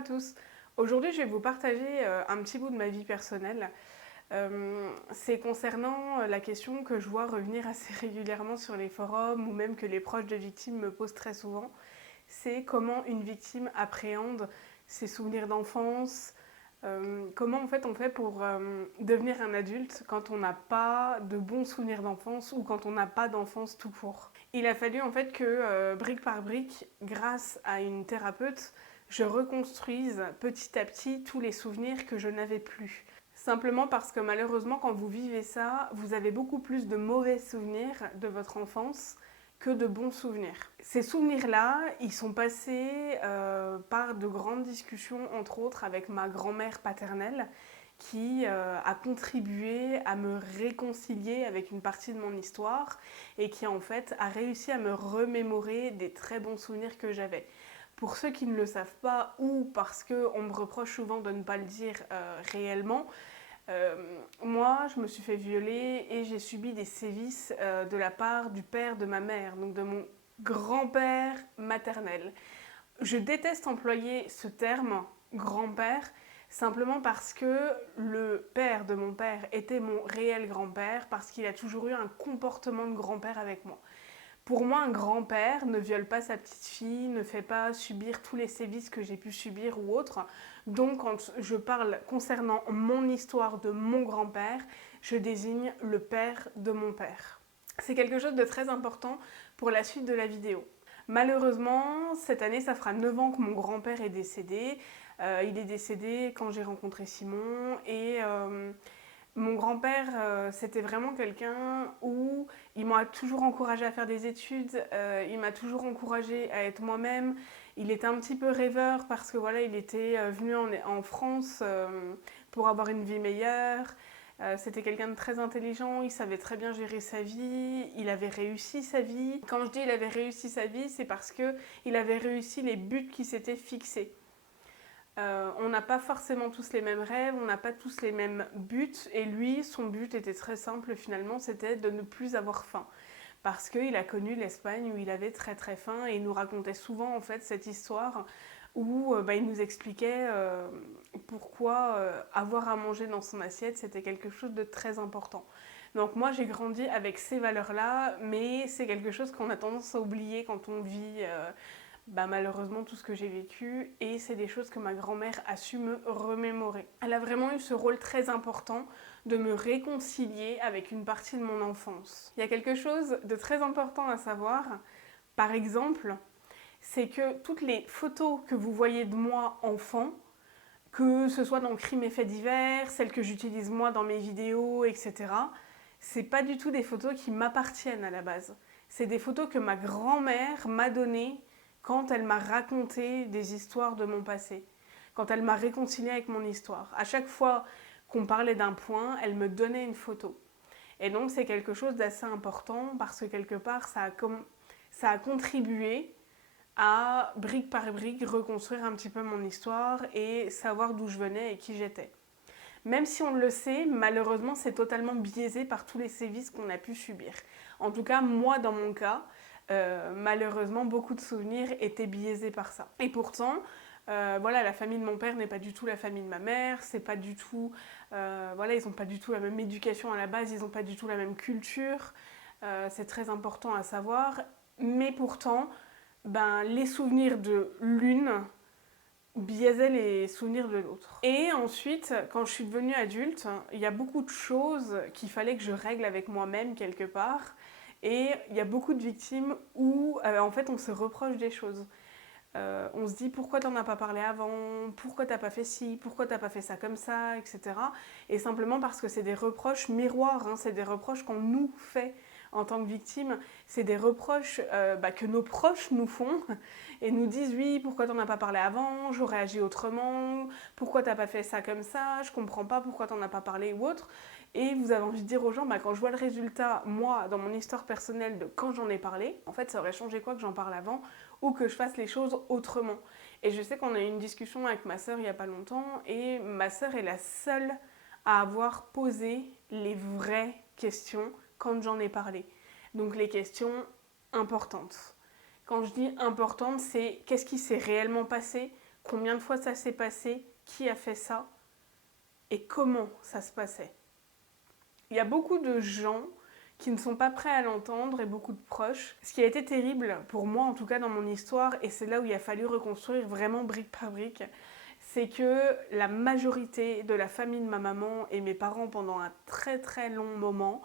à tous. Aujourd'hui, je vais vous partager un petit bout de ma vie personnelle. C'est concernant la question que je vois revenir assez régulièrement sur les forums ou même que les proches de victimes me posent très souvent. C'est comment une victime appréhende ses souvenirs d'enfance, comment en fait on fait pour devenir un adulte quand on n'a pas de bons souvenirs d'enfance ou quand on n'a pas d'enfance tout court. Il a fallu en fait que brique par brique, grâce à une thérapeute, je reconstruise petit à petit tous les souvenirs que je n'avais plus. Simplement parce que malheureusement quand vous vivez ça, vous avez beaucoup plus de mauvais souvenirs de votre enfance que de bons souvenirs. Ces souvenirs-là, ils sont passés par de grandes discussions, entre autres avec ma grand-mère paternelle, qui a contribué à me réconcilier avec une partie de mon histoire et qui en fait a réussi à me remémorer des très bons souvenirs que j'avais. Pour ceux qui ne le savent pas ou parce qu'on me reproche souvent de ne pas le dire réellement, moi, je me suis fait violer et j'ai subi des sévices de la part du père de ma mère, donc de mon grand-père maternel. Je déteste employer ce terme grand-père simplement parce que le père de mon père était mon réel grand-père, parce qu'il a toujours eu un comportement de grand-père avec moi. Pour moi, un grand-père ne viole pas sa petite fille, ne fait pas subir tous les sévices que j'ai pu subir ou autres. Donc, quand je parle concernant mon histoire de mon grand-père, je désigne le père de mon père. C'est quelque chose de très important pour la suite de la vidéo. Malheureusement, cette année, ça fera 9 ans que mon grand-père est décédé. Il est décédé quand j'ai rencontré Simon et mon grand-père, c'était vraiment quelqu'un où il m'a toujours encouragée à faire des études, il m'a toujours encouragée à être moi-même. Il était un petit peu rêveur parce que voilà, il était venu en France pour avoir une vie meilleure. C'était quelqu'un de très intelligent, il savait très bien gérer sa vie, il avait réussi sa vie. Quand je dis il avait réussi sa vie, c'est parce que il avait réussi les buts qu'il s'était fixés. On n'a pas forcément tous les mêmes rêves, on n'a pas tous les mêmes buts, et lui, son but était très simple finalement, c'était de ne plus avoir faim. Parce qu'il a connu l'Espagne où il avait très très faim, et il nous racontait souvent en fait cette histoire où il nous expliquait pourquoi avoir à manger dans son assiette, c'était quelque chose de très important. Donc moi j'ai grandi avec ces valeurs-là, mais c'est quelque chose qu'on a tendance à oublier quand on vit malheureusement tout ce que j'ai vécu, et c'est des choses que ma grand-mère a su me remémorer. Elle a vraiment eu ce rôle très important de me réconcilier avec une partie de mon enfance. Il y a quelque chose de très important à savoir, par exemple, c'est que toutes les photos que vous voyez de moi enfant, que ce soit dans Crimes et Faits divers, celles que j'utilise moi dans mes vidéos, etc., c'est pas du tout des photos qui m'appartiennent à la base. C'est des photos que ma grand-mère m'a données quand elle m'a raconté des histoires de mon passé, quand elle m'a réconciliée avec mon histoire. À chaque fois qu'on parlait d'un point, elle me donnait une photo. Et donc c'est quelque chose d'assez important parce que quelque part ça a contribué à, brique par brique, reconstruire un petit peu mon histoire et savoir d'où je venais et qui j'étais. Même si on le sait, malheureusement, c'est totalement biaisé par tous les sévices qu'on a pu subir. En tout cas, moi, dans mon cas, malheureusement, beaucoup de souvenirs étaient biaisés par ça. Et pourtant, voilà, la famille de mon père n'est pas du tout la famille de ma mère, c'est pas du tout, voilà, ils n'ont pas du tout la même éducation à la base, ils n'ont pas du tout la même culture, c'est très important à savoir. Mais pourtant, les souvenirs de l'une biaisait les souvenirs de l'autre. Et ensuite, quand je suis devenue adulte, il y a beaucoup de choses qu'il fallait que je règle avec moi-même quelque part. Et il y a beaucoup de victimes où, en fait, on se reproche des choses. On se dit pourquoi t'en as pas parlé avant, pourquoi t'as pas fait ci, pourquoi t'as pas fait ça comme ça, etc. Et simplement parce que c'est des reproches miroirs, hein, c'est des reproches qu'on nous fait en tant que victime, c'est des reproches que nos proches nous font et nous disent oui, pourquoi t'en as pas parlé avant, j'aurais agi autrement, pourquoi t'as pas fait ça comme ça, je comprends pas pourquoi t'en as pas parlé ou autre. Et vous avez envie de dire aux gens, quand je vois le résultat, moi, dans mon histoire personnelle de quand j'en ai parlé, en fait, ça aurait changé quoi que j'en parle avant ou que je fasse les choses autrement. Et je sais qu'on a eu une discussion avec ma sœur il n'y a pas longtemps, et ma sœur est la seule à avoir posé les vraies questions quand j'en ai parlé. Donc les questions importantes. Quand je dis importantes, c'est qu'est-ce qui s'est réellement passé, combien de fois ça s'est passé, qui a fait ça et comment ça se passait. Il y a beaucoup de gens qui ne sont pas prêts à l'entendre et beaucoup de proches. Ce qui a été terrible, pour moi en tout cas dans mon histoire, et c'est là où il a fallu reconstruire vraiment brique par brique, c'est que la majorité de la famille de ma maman et mes parents pendant un très très long moment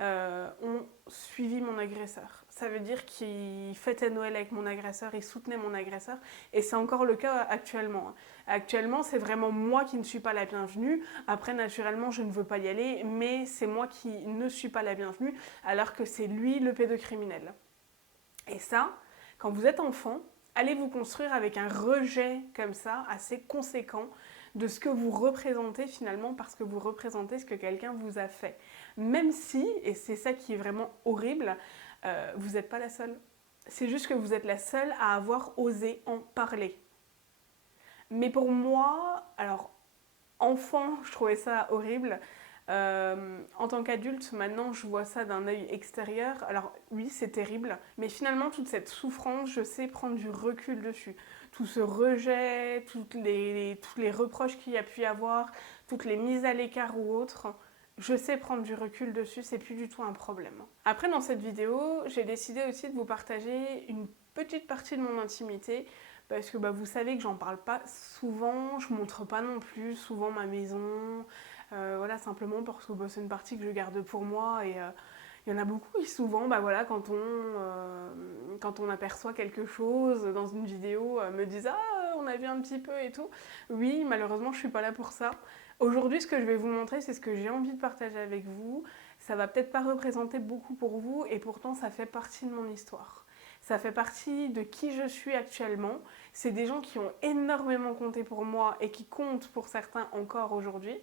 ont suivi mon agresseur. Ça veut dire qu'ils fêtaient Noël avec mon agresseur, ils soutenaient mon agresseur, et c'est encore le cas actuellement. Actuellement, c'est vraiment moi qui ne suis pas la bienvenue. Après, naturellement, je ne veux pas y aller, mais c'est moi qui ne suis pas la bienvenue, alors que c'est lui le pédocriminel. Et ça, quand vous êtes enfant, allez vous construire avec un rejet comme ça, assez conséquent, de ce que vous représentez finalement, parce que vous représentez ce que quelqu'un vous a fait. Même si, et c'est ça qui est vraiment horrible, vous n'êtes pas la seule. C'est juste que vous êtes la seule à avoir osé en parler. Mais pour moi, alors, enfant, je trouvais ça horrible. En tant qu'adulte, maintenant, je vois ça d'un œil extérieur. Alors oui, c'est terrible, mais finalement, toute cette souffrance, je sais prendre du recul dessus. Tout ce rejet, tous les reproches qu'il y a pu y avoir, toutes les mises à l'écart ou autres, je sais prendre du recul dessus, c'est plus du tout un problème. Après, dans cette vidéo, j'ai décidé aussi de vous partager une petite partie de mon intimité, parce que vous savez que j'en parle pas souvent, je montre pas non plus souvent ma maison, voilà, simplement parce que c'est une partie que je garde pour moi, et il y en a beaucoup qui souvent, quand on aperçoit quelque chose dans une vidéo, me disent « Ah, on a vu un petit peu et tout ». Oui, malheureusement, je suis pas là pour ça. Aujourd'hui, ce que je vais vous montrer, c'est ce que j'ai envie de partager avec vous. Ça va peut-être pas représenter beaucoup pour vous, et pourtant, ça fait partie de mon histoire. Ça fait partie de qui je suis actuellement. C'est des gens qui ont énormément compté pour moi et qui comptent pour certains encore aujourd'hui,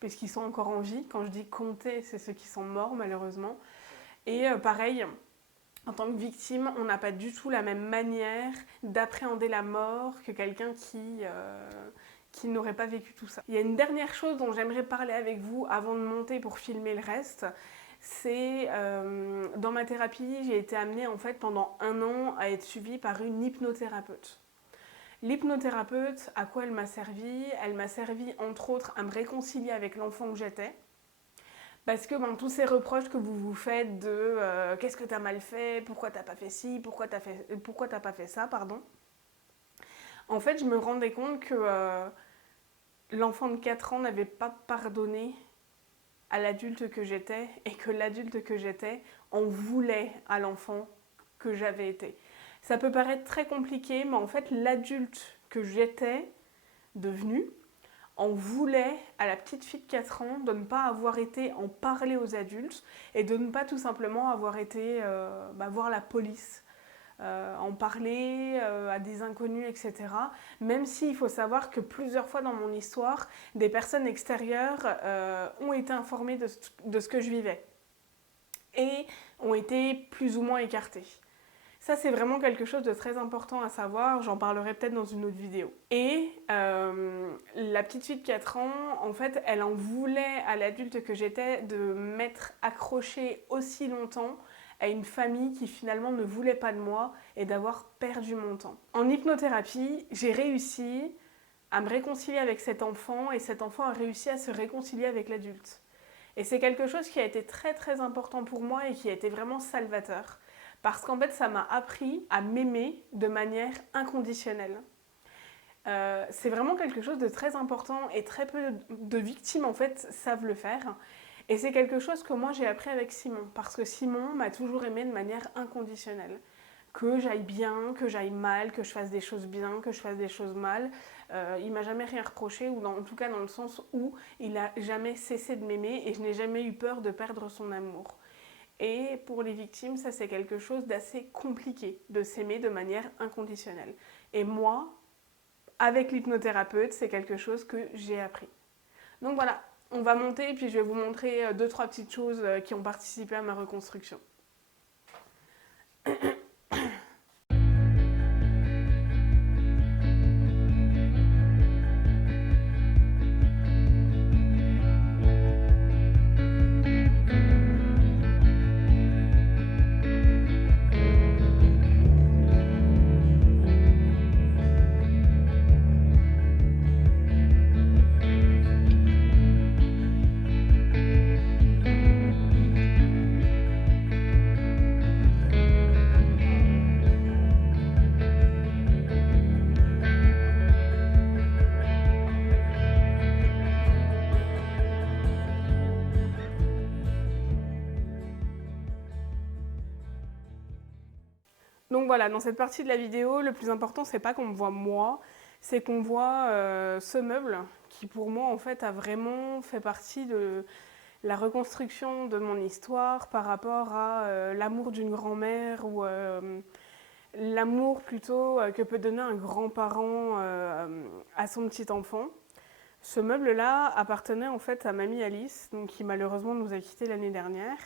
puisqu'ils sont encore en vie. Quand je dis compter, c'est ceux qui sont morts malheureusement. Et pareil, en tant que victime, on n'a pas du tout la même manière d'appréhender la mort que quelqu'un qui n'aurait pas vécu tout ça. Il y a une dernière chose dont j'aimerais parler avec vous avant de monter pour filmer le reste. C'est dans ma thérapie, j'ai été amenée en fait pendant 1 an à être suivie par une hypnothérapeute. L'hypnothérapeute, à quoi elle m'a servi? Elle m'a servi entre autres à me réconcilier avec l'enfant que j'étais. Parce que tous ces reproches que vous vous faites de qu'est-ce que t'as mal fait, pourquoi t'as pas fait ci, pourquoi t'as pas fait ça, pardon. En fait, je me rendais compte que l'enfant de 4 ans n'avait pas pardonné à l'adulte que j'étais, et que l'adulte que j'étais en voulait à l'enfant que j'avais été. Ça peut paraître très compliqué, mais en fait, l'adulte que j'étais devenue en voulait à la petite fille de 4 ans de ne pas avoir été en parler aux adultes et de ne pas tout simplement avoir été voir la police, en parler à des inconnus, etc. Même s'il faut savoir que plusieurs fois dans mon histoire, des personnes extérieures ont été informées de ce que je vivais et ont été plus ou moins écartées. Ça, c'est vraiment quelque chose de très important à savoir, j'en parlerai peut-être dans une autre vidéo. Et la petite fille de 4 ans, en fait, elle en voulait à l'adulte que j'étais de m'être accrochée aussi longtemps à une famille qui finalement ne voulait pas de moi et d'avoir perdu mon temps. En hypnothérapie, j'ai réussi à me réconcilier avec cet enfant, et cet enfant a réussi à se réconcilier avec l'adulte. Et c'est quelque chose qui a été très très important pour moi et qui a été vraiment salvateur. Parce qu'en fait, ça m'a appris à m'aimer de manière inconditionnelle. C'est vraiment quelque chose de très important, et très peu de victimes en fait savent le faire. Et c'est quelque chose que moi j'ai appris avec Simon, parce que Simon m'a toujours aimé de manière inconditionnelle. Que j'aille bien, que j'aille mal, que je fasse des choses bien, que je fasse des choses mal. Il m'a jamais rien reproché, ou en tout cas dans le sens où il a jamais cessé de m'aimer, et je n'ai jamais eu peur de perdre son amour. Et pour les victimes, ça c'est quelque chose d'assez compliqué, de s'aimer de manière inconditionnelle. Et moi, avec l'hypnothérapeute, c'est quelque chose que j'ai appris. Donc voilà, on va monter et puis je vais vous montrer 2-3 petites choses qui ont participé à ma reconstruction. Donc voilà, dans cette partie de la vidéo, le plus important, c'est pas qu'on me voit moi, c'est qu'on voit ce meuble qui pour moi en fait a vraiment fait partie de la reconstruction de mon histoire par rapport à l'amour d'une grand-mère ou l'amour plutôt que peut donner un grand-parent à son petit enfant. Ce meuble-là appartenait en fait à mamie Alice, donc, qui malheureusement nous a quittés l'année dernière.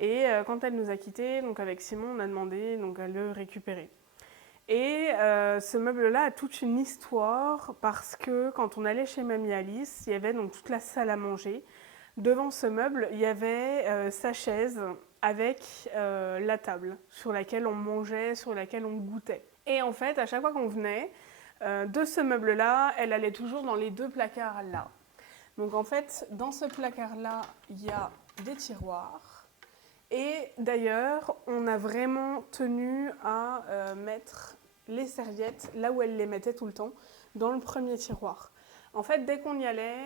Et quand elle nous a quittés, donc avec Simon, on a demandé donc, à le récupérer. Et ce meuble-là a toute une histoire parce que quand on allait chez mamie Alice, il y avait donc toute la salle à manger. Devant ce meuble, il y avait sa chaise avec la table sur laquelle on mangeait, sur laquelle on goûtait. Et en fait, à chaque fois qu'on venait de ce meuble-là, elle allait toujours dans les 2 placards là. Donc en fait, dans ce placard-là, il y a des tiroirs. Et d'ailleurs, on a vraiment tenu à mettre les serviettes là où elle les mettait tout le temps, dans le premier tiroir. En fait, dès qu'on y allait,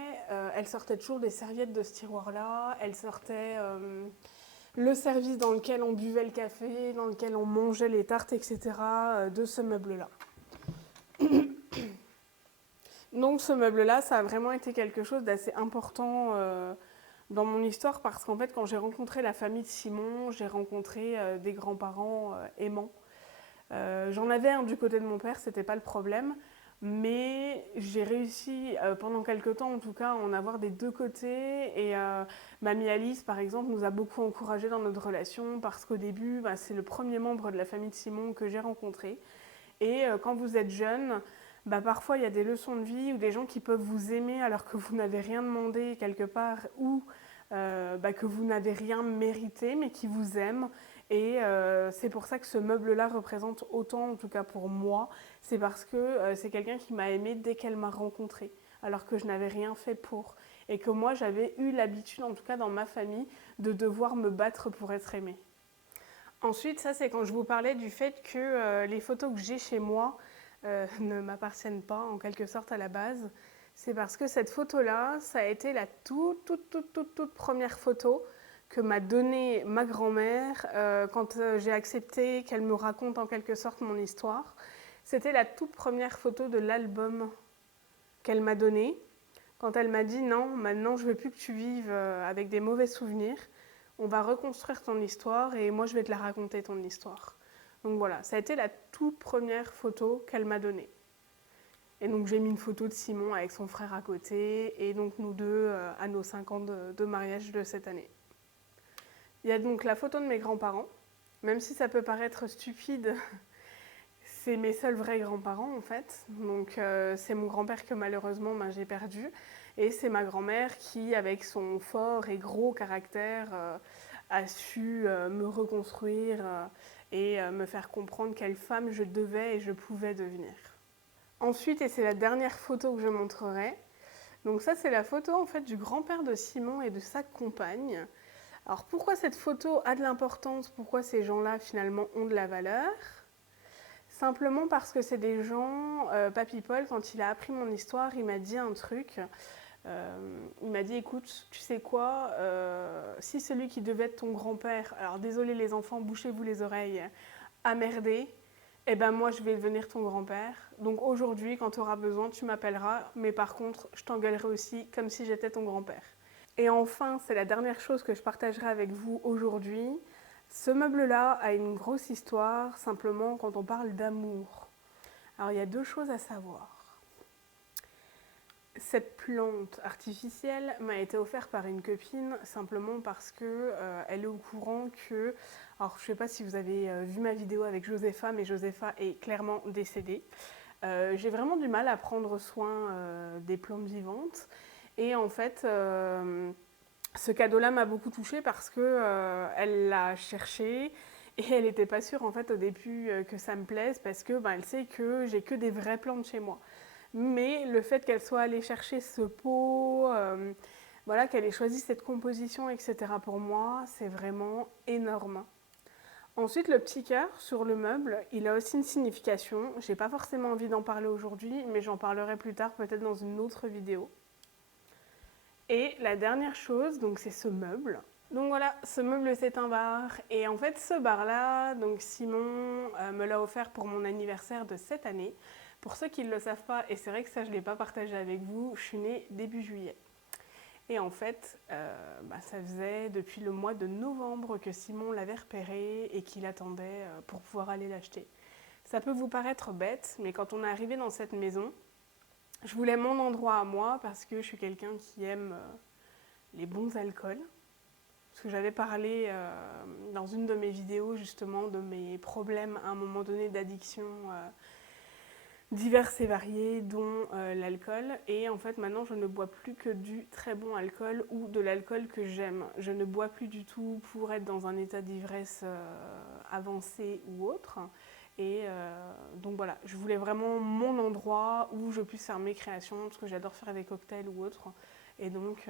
elle sortait toujours des serviettes de ce tiroir-là, elle sortait le service dans lequel on buvait le café, dans lequel on mangeait les tartes, etc., de ce meuble-là. Donc ce meuble-là, ça a vraiment été quelque chose d'assez important dans mon histoire parce qu'en fait, quand j'ai rencontré la famille de Simon, j'ai rencontré des grands-parents aimants. J'en avais un du côté de mon père, c'était pas le problème, mais j'ai réussi pendant quelques temps en tout cas à en avoir des 2 côtés et mamie Alice par exemple nous a beaucoup encouragés dans notre relation parce qu'au début c'est le premier membre de la famille de Simon que j'ai rencontré et quand vous êtes jeune, parfois il y a des leçons de vie ou des gens qui peuvent vous aimer alors que vous n'avez rien demandé quelque part ou que vous n'avez rien mérité mais qui vous aiment. Et c'est pour ça que ce meuble-là représente autant, en tout cas pour moi, c'est parce que c'est quelqu'un qui m'a aimée dès qu'elle m'a rencontrée, alors que je n'avais rien fait pour. Et que moi, j'avais eu l'habitude, en tout cas dans ma famille, de devoir me battre pour être aimée. Ensuite, ça c'est quand je vous parlais du fait que les photos que j'ai chez moi ne m'appartiennent pas, en quelque sorte, à la base. C'est parce que cette photo-là, ça a été la toute première photo que m'a donnée ma grand-mère quand j'ai accepté qu'elle me raconte en quelque sorte mon histoire. C'était la toute première photo de l'album qu'elle m'a donné quand elle m'a dit non, maintenant je veux plus que tu vives avec des mauvais souvenirs, on va reconstruire ton histoire et moi je vais te la raconter ton histoire. Donc voilà, ça a été la toute première photo qu'elle m'a donnée. Et donc j'ai mis une photo de Simon avec son frère à côté et donc nous deux à nos 5 ans de mariage de cette année. Il y a donc la photo de mes grands-parents, même si ça peut paraître stupide, c'est mes seuls vrais grands-parents en fait. Donc c'est mon grand-père que malheureusement j'ai perdu et c'est ma grand-mère qui, avec son fort et gros caractère, a su me reconstruire et me faire comprendre quelle femme je devais et je pouvais devenir. Ensuite, et c'est la dernière photo que je montrerai, donc ça c'est la photo en fait du grand-père de Simon et de sa compagne. Alors pourquoi cette photo a de l'importance, pourquoi ces gens-là finalement ont de la valeur? Simplement parce que c'est des gens, Papy Paul, quand il a appris mon histoire, il m'a dit un truc. Il m'a dit, écoute, tu sais quoi, si celui qui devait être ton grand-père, alors désolé les enfants, bouchez-vous les oreilles, a merdé, eh ben moi je vais devenir ton grand-père. Donc aujourd'hui, quand tu auras besoin, tu m'appelleras, mais par contre, je t'engueulerai aussi comme si j'étais ton grand-père. Et enfin, c'est la dernière chose que je partagerai avec vous aujourd'hui. Ce meuble-là a une grosse histoire, simplement quand on parle d'amour. Alors il y a 2 choses à savoir. Cette plante artificielle m'a été offerte par une copine simplement parce que elle est au courant que, alors je ne sais pas si vous avez vu ma vidéo avec Josepha, mais Josepha est clairement décédée. J'ai vraiment du mal à prendre soin des plantes vivantes et en fait ce cadeau-là m'a beaucoup touchée parce que elle l'a cherché et elle n'était pas sûre en fait au début que ça me plaise parce que elle sait que j'ai que des vraies plantes chez moi. Mais le fait qu'elle soit allée chercher ce pot, voilà, qu'elle ait choisi cette composition, etc. pour moi, c'est vraiment énorme. Ensuite, le petit cœur sur le meuble, il a aussi une signification. Je n'ai pas forcément envie d'en parler aujourd'hui, mais j'en parlerai plus tard, peut-être dans une autre vidéo. Et la dernière chose, donc c'est ce meuble. Donc voilà, ce meuble c'est un bar. Et en fait ce bar-là, donc Simon me l'a offert pour mon anniversaire de cette année. Pour ceux qui ne le savent pas, et c'est vrai que ça je ne l'ai pas partagé avec vous, je suis née début juillet. Et en fait, ça faisait depuis le mois de novembre que Simon l'avait repéré et qu'il attendait pour pouvoir aller l'acheter. Ça peut vous paraître bête, mais quand on est arrivé dans cette maison, je voulais mon endroit à moi parce que je suis quelqu'un qui aime les bons alcools. Parce que j'avais parlé dans une de mes vidéos justement de mes problèmes à un moment donné d'addiction diverses et variées, dont l'alcool. Et en fait, maintenant, je ne bois plus que du très bon alcool ou de l'alcool que j'aime. Je ne bois plus du tout pour être dans un état d'ivresse avancé ou autre. Et donc voilà, je voulais vraiment mon endroit où je puisse faire mes créations, parce que j'adore faire des cocktails ou autre. Et donc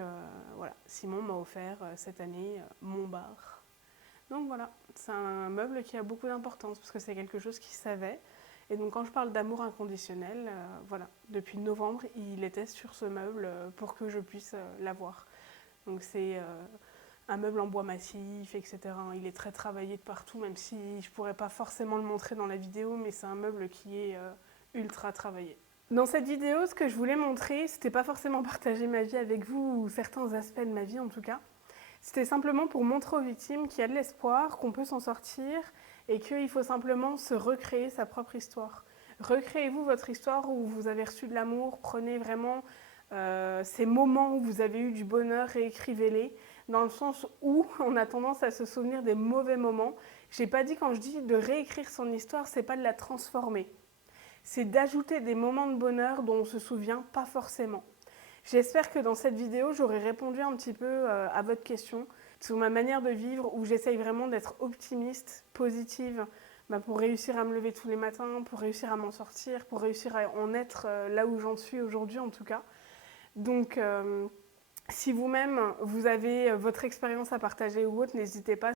voilà, Simon m'a offert cette année mon bar. Donc voilà, c'est un meuble qui a beaucoup d'importance, parce que c'est quelque chose qu'il savait. Et donc quand je parle d'amour inconditionnel, voilà, depuis novembre, il était sur ce meuble pour que je puisse l'avoir. Donc c'est un meuble en bois massif, etc. Il est très travaillé de partout, même si je pourrais pas forcément le montrer dans la vidéo, mais c'est un meuble qui est ultra travaillé. Dans cette vidéo, ce que je voulais montrer, c'était pas forcément partager ma vie avec vous, ou certains aspects de ma vie en tout cas. C'était simplement pour montrer aux victimes qu'il y a de l'espoir, qu'on peut s'en sortir et qu'il faut simplement se recréer sa propre histoire. Recréez-vous votre histoire où vous avez reçu de l'amour, prenez vraiment ces moments où vous avez eu du bonheur et écrivez-les, dans le sens où on a tendance à se souvenir des mauvais moments. J'ai pas dit, quand je dis de réécrire son histoire, c'est pas de la transformer. C'est d'ajouter des moments de bonheur dont on se souvient pas forcément. J'espère que dans cette vidéo, j'aurai répondu un petit peu à votre question sur ma manière de vivre, où j'essaye vraiment d'être optimiste, positive, pour réussir à me lever tous les matins, pour réussir à m'en sortir, pour réussir à en être là où j'en suis aujourd'hui en tout cas. Donc si vous-même, vous avez votre expérience à partager ou autre, n'hésitez pas.